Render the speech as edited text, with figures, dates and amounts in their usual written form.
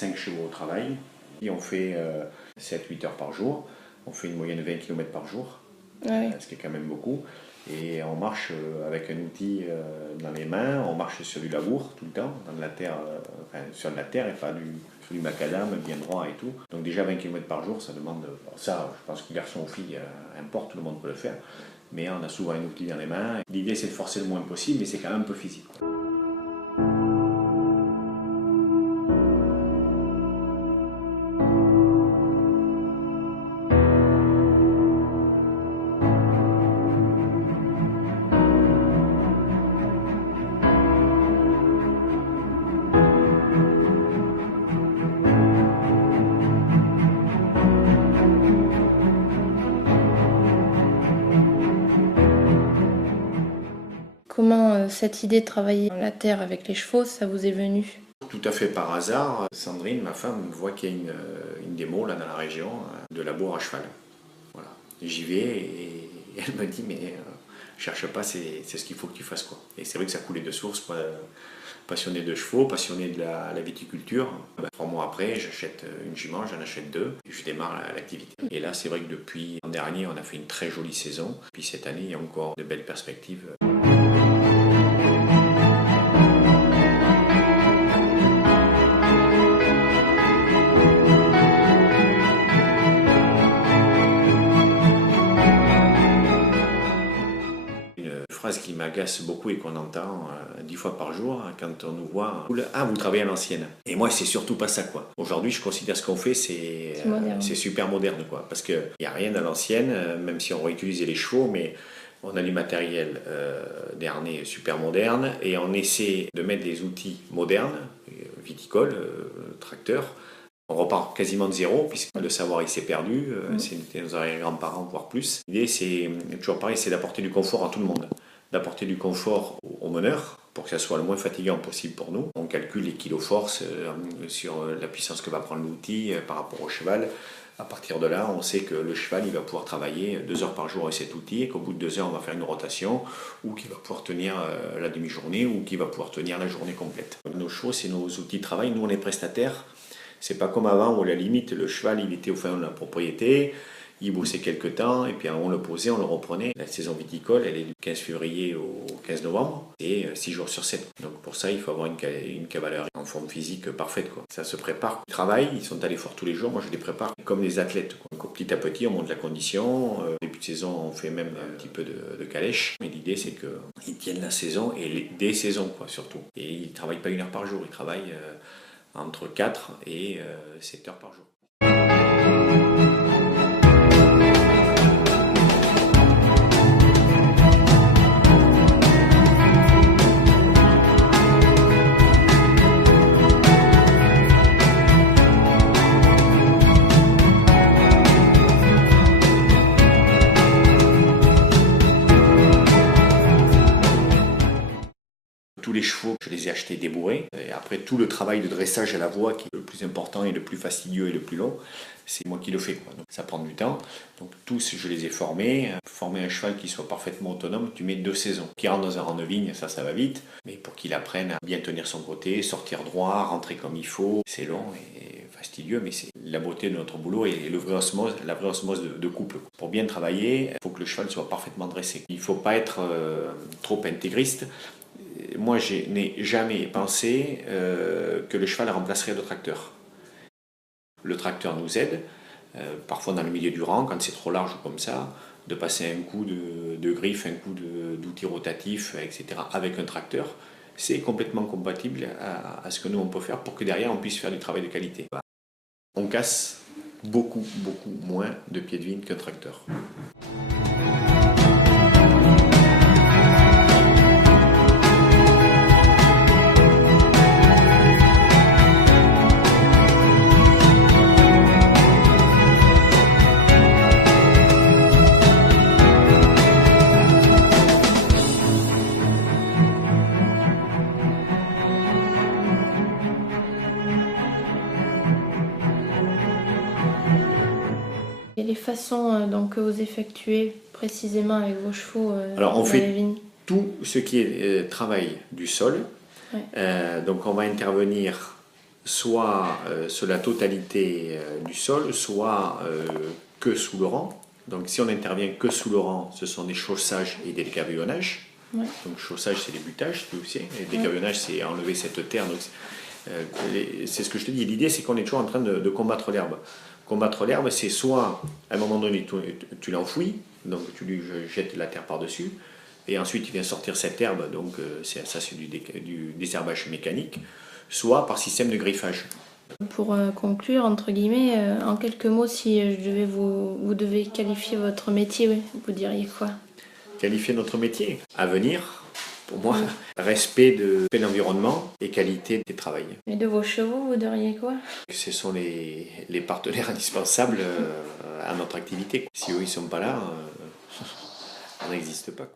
5 chevaux au travail. Et on fait 7-8 heures par jour. On fait une moyenne de 20 km par jour, ce qui est quand même beaucoup. Et on marche avec un outil dans les mains, on marche sur du labour tout le temps, dans de la terre, sur de la terre et pas sur du macadam bien droit et tout. Donc déjà 20 km par jour, ça demande, ça je pense que garçon ou fille, importe, tout le monde peut le faire. Mais on a souvent un outil dans les mains. L'idée c'est de forcer le moins possible, mais c'est quand même un peu physique. Comment cette idée de travailler la terre avec les chevaux, ça vous est venu? Tout à fait par hasard, Sandrine, ma femme, voit qu'il y a une démo là dans la région de labour à cheval. Voilà. J'y vais et elle me dit mais cherche pas, c'est ce qu'il faut que tu fasses quoi. Et c'est vrai que ça coulait de source, quoi. Passionné de chevaux, passionné de la viticulture. 3 mois après, j'achète une jument, j'en achète 2 et je démarre l'activité. Et là, c'est vrai que depuis l'an dernier, on a fait une très jolie saison. Puis cette année, il y a encore de belles perspectives. Phrase qui m'agace beaucoup et qu'on entend 10 fois par jour quand on nous voit. Ah, vous travaillez à l'ancienne. Et moi, c'est surtout pas ça, quoi. Aujourd'hui, je considère ce qu'on fait, c'est super moderne, quoi. Parce qu'il n'y a rien à l'ancienne, même si on réutilise les chevaux, mais on a du matériel dernier super moderne et on essaie de mettre des outils modernes, viticoles, tracteurs. On repart quasiment de zéro, puisque le savoir il s'est perdu, c'était nos arrière-grands-parents, voire plus. L'idée, c'est toujours pareil, c'est d'apporter du confort à tout le monde. D'apporter du confort aux meneurs, pour que ça soit le moins fatigant possible pour nous. On calcule les kilos force sur la puissance que va prendre l'outil par rapport au cheval. À partir de là, on sait que le cheval il va pouvoir travailler 2 heures par jour avec cet outil et qu'au bout de 2 heures, on va faire une rotation ou qu'il va pouvoir tenir la demi-journée ou qu'il va pouvoir tenir la journée complète. Donc, nos chevaux, c'est nos outils de travail. Nous, on est prestataires. C'est pas comme avant où, à la limite, le cheval il était au fin de la propriété, il bossait quelques temps et puis on le posait, on le reprenait. La saison viticole, elle est du 15 février au 15 novembre et 6 jours sur 7. Donc pour ça, il faut avoir une cavalerie en forme physique parfaite, quoi. Ça se prépare. Ils travaillent, ils sont allés fort tous les jours. Moi, je les prépare comme des athlètes, quoi. Donc petit à petit, on monte la condition. Début de saison, on fait même un petit peu de calèche. Mais l'idée, c'est qu'ils tiennent la saison et des saisons, quoi, surtout. Et ils ne travaillent pas 1 heure par jour, ils travaillent entre 4 et 7 heures par jour. Tous les chevaux, je les ai achetés débourrés. Et après, tout le travail de dressage à la voie, qui est le plus important et le plus fastidieux et le plus long, c'est moi qui le fais, quoi. Donc ça prend du temps. Donc tous, je les ai formés. Former un cheval qui soit parfaitement autonome, tu mets 2 saisons. Qui rentre dans un rang de vigne, ça va vite. Mais pour qu'il apprenne à bien tenir son côté, sortir droit, rentrer comme il faut, c'est long et fastidieux, mais c'est la beauté de notre boulot et la vraie osmose de couple. Pour bien travailler, il faut que le cheval soit parfaitement dressé. Il ne faut pas être trop intégriste. Moi, je n'ai jamais pensé que le cheval remplacerait le tracteur. Le tracteur nous aide, parfois dans le milieu du rang, quand c'est trop large ou comme ça, de passer un coup de griffe, un coup d'outil rotatif, etc. avec un tracteur. C'est complètement compatible à ce que nous on peut faire pour que derrière on puisse faire du travail de qualité. On casse beaucoup moins de pieds de vigne qu'un tracteur. Et les façons donc, que vous effectuez précisément avec vos chevaux Alors on dans fait les vignes? Tout ce qui est travail du sol. Ouais. Donc on va intervenir soit sur la totalité du sol, soit que sous le rang. Donc si on intervient que sous le rang, ce sont des chaussages et des décavillonnages. Ouais. Donc chaussage, c'est les butages, et décavillonnage, c'est enlever cette terre. Donc, c'est ce que je te dis. L'idée, c'est qu'on est toujours en train de combattre l'herbe. Combattre l'herbe, c'est soit à un moment donné, tu l'enfouis, donc tu lui jettes la terre par-dessus, et ensuite il vient sortir cette herbe, donc ça c'est du désherbage mécanique, soit par système de griffage. Pour conclure, entre guillemets, en quelques mots, si je devais vous devez qualifier votre métier, oui, vous diriez quoi? Qualifier notre métier? Avenir, pour moi, respect de l'environnement et qualité des travail. Et de vos chevaux, vous diriez quoi? Ce sont les partenaires indispensables à notre activité. Si eux, ils ne sont pas là, on n'existe pas.